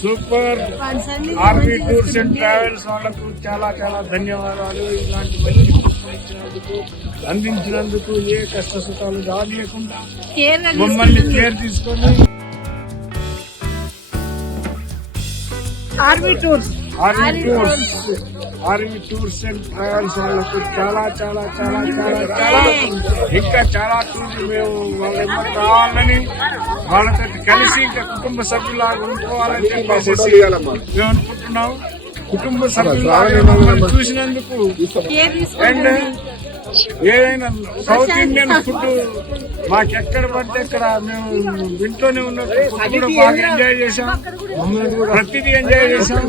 Super army tours and travels వాళ్ళకు చాలా చాలా ధన్యవాదాలు. ఇలాంటి మంచి అందించినందుకు ఏ కష్ట సుఖాలు రానియకుండా మమ్మల్ని కేర్ తీసుకొని ఆర్మీ టూర్స్ అండ్ ట్రావెల్స్ వాళ్ళకు చాలా చాలా చాలా చాలా చాలా ఇంకా చాలా టూర్లు మేము వాళ్ళ ఎమ్మటి రావాలని వాళ్ళతో కలిసి ఇంకా కుటుంబ సభ్యులాగా ఉండుకోవాలని చెప్పేసి మేము అనుకుంటున్నాం. కుటుంబ సభ్యులాగా మమ్మల్ని చూసినందుకు అండ్ ఏదైనా సౌత్ ఇండియన్ ఫుడ్ మాకెక్కడ పడితే అక్కడ మేము ఇంట్లోనే ఉన్నప్పుడు బాగా ఎంజాయ్ చేశాం. ప్రతిదీ ఎంజాయ్ చేశాం.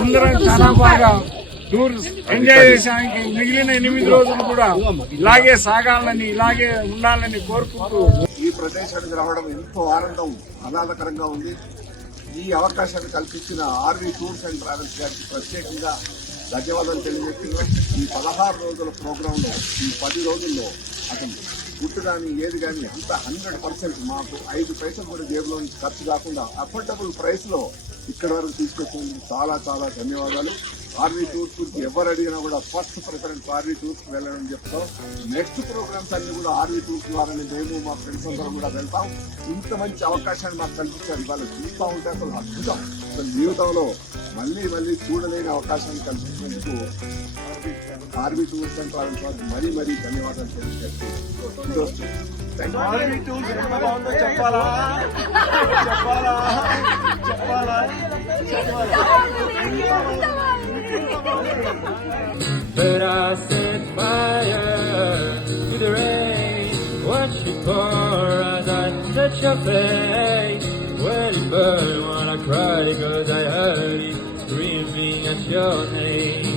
అందరం చాలా బాగా టూర్ ఎంజాయ్ చేశాం. మిగిలిన 8 రోజులు కూడా ఇలాగే సాగాలని ఇలాగే ఉండాలని కోరుకుంటూ ఈ ప్రదేశానికి రావడం ఎంతో ఆనందం ఆహ్లాదకరంగా ఉంది. ఈ అవకాశాన్ని కల్పించిన ఆర్మీ టూర్స్ అండ్ ట్రావెల్స్ గారికి ప్రత్యేకంగా ధన్యవాదాలు తెలియజేస్తున్నాం. ఈ 16 రోజుల ప్రోగ్రాంలో ఈ 10 రోజుల్లో అసలు ఫుడ్ కానీ ఏది కానీ అంతా 100% మాకు 5 పైసలు కూడా జేబులో ఖర్చు కాకుండా అఫోర్డబుల్ ప్రైస్ లో ఇక్కడి వరకు తీసుకొచ్చినందుకు చాలా చాలా ధన్యవాదాలు. ఆర్మీ టూర్స్ గురించి ఎవరు అడిగినా కూడా ఫస్ట్ ప్రిఫరెన్స్ ఆర్మీ టూర్స్ వెళ్ళాలని చెప్తాం. నెక్స్ట్ ప్రోగ్రామ్స్ అన్ని కూడా ఆర్మీ టూర్స్ ద్వారానే మేము మా ఫ్రెండ్స్ అందరం కూడా వెళ్తాం. ఇంత మంచి అవకాశాన్ని మాకు కల్పించారు. వాళ్ళు చూస్తూ ఉంటే అసలు అద్భుతం. అసలు జీవితంలో మళ్ళీ మళ్ళీ చూడలేని అవకాశాన్ని కల్పించినందుకు ఆర్మీ టూర్స్ అండ్ ట్రావెల్స్ వారికి మరీ మరీ ధన్యవాదాలు తెలియజేస్తూ But I set fire to the rain, watch you pour as I touch your face. When it burned, when I cried, 'cause I heard it screaming at your name.